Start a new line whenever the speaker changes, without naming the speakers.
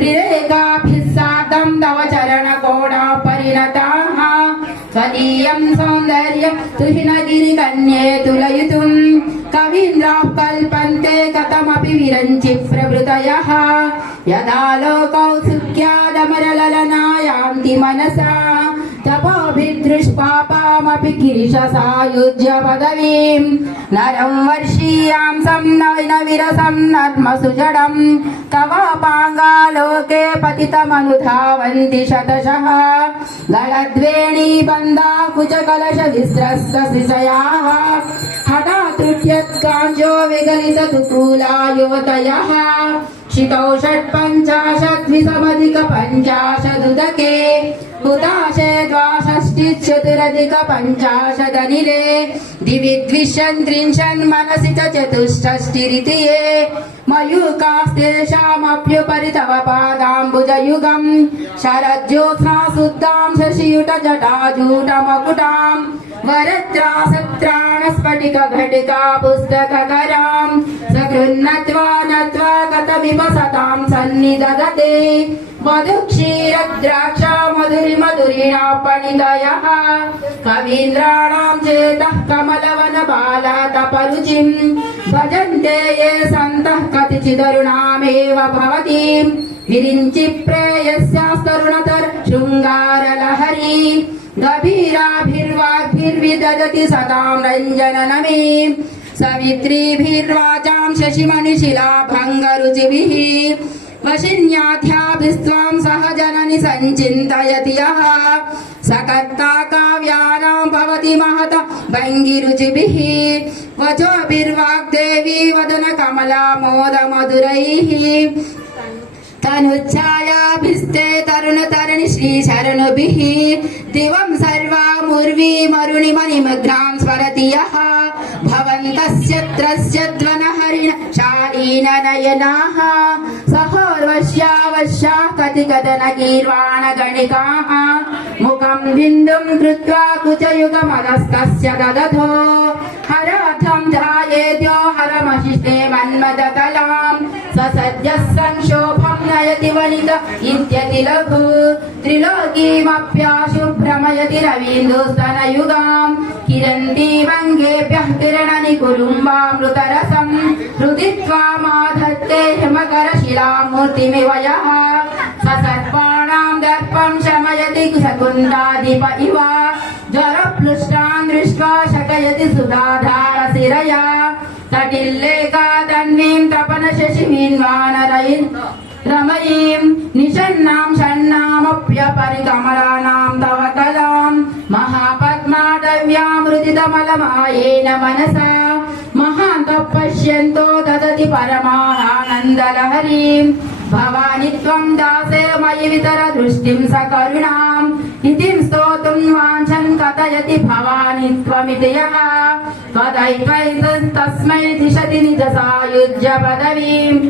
त्रिरेकाभिः सार्धं तव चरणकोणा परिणताः त्वदीयं सौन्दर्यं तुहिनगिरिकन्ये तुलयितुम् कवीन्द्राः कल्पन्ते कथमपि विरञ्चि प्रभृतयः यदा लोकौ सुख्यादमरललनायान्ति मनसा गिरिशामपि गिरिशसायुज्य पदवीम् नरं वर्षीयां सं नैनविरसं नर्मसुजडं कवापाङ्गालोके पतितमनुधावन्ति शतशः। गलद्वेणी बन्धा कुचकलशविस्रस्तशिशयाः हठा त्रुट्यत्काञ्चो विगलिततुकूला युवतयः क्षितौ षट्पञ्चाशद्विसमधिकपञ्चाशदुदके। हुताशे द्वाषष्टिश्चतुरधिक पञ्चाशदनिले दिवि द्विषन् त्रिंशन् मनसि च चतुष्षष्टिरिति ये मयूकास्तेषामप्युपरि तव पादाम्बुजयुगम् शरज्योत्स्ना शुद्धां शशियुट जटाजूटमकुटाम् वरत्रासत्राणस्फटिक घटिका पुस्तककराम् सकृन्नत्वा नत्वा गतमिव सतां सन्निदधते मधुक्षीरद्राक्षा मधुरि मधुरिणा पणितयः कवीन्द्राणां चेतः कमलवन बालातपरुचिम् भजन्ते ये सन्तः कतिचिदरुणामेव भवतीम् विरिञ्चि प्रेयस्यास्तरुणतर शृङ्गारलहरी गभीराभिर्वाग्भिर्विदधति सतां रञ्जननमी सवित्रीभिर्वाचां शशिमणिशिलाभङ्गरुचिभिः वशिन्याध्याभिस्त्वां सह जननि सञ्चिन्तयति यः। सकर्ता काव्यानां भवति महत भङ्गिरुचिभिः वचोभिर्वाग्देवी वदन कमला मोदमधुरैः तनुच्छायाभिस्ते श्रीशरणुभिः। दिवं सर्वामुर्वी मरुणिमणिमग्रां स्मरति यः। भवन्तस्य त्रस्य ध्वनहरिण शालीन नयनाः सहोर्वश्यावश्या कति कदनगीर्वाणगणिकाः मुखं बिन्दुं कृत्वा कुचयुगमदस्तस्य ददधो हरथं ध्यायेद्यो हरमशिष्टे मन्मदतलाम् स శోభం నయతి వనిత ఇత్యతి లఘు త్రిలోకీమప్యాశు భ్రమయతి రవీందుస్తనయుగాం. కిరంతి వంగేభ్యః కిరణ నికులుంబామృతరసం హృది త్వామాధత్తే హిమకర శిలామూర్తిమివ యః స దర్పం శమయతి శకుందాధిప ఇవ. జ్వరప్లుష్టాన్ దృష్ట్వా శకయతి సుధాధార శిరయా. తటిల్లే तपनशशिमीन् वानरयिन् रमयीं निषण्णां षण्णामप्यपरिकमलानां तव कलां महापद्माटव्यामृदितमलमायेन मनसा महान्तः पश्यन्तो ददति परमानन्दलहरीं भवानि त्वं दासे मयि वितर दृष्टिं सकरुणाम् इतिं स्तोतुं वाञ्छन् कथयति भवानि त्वमिति यः त्वदैकैतस्तस्मै दिशति निज सायुज्य पदवीम्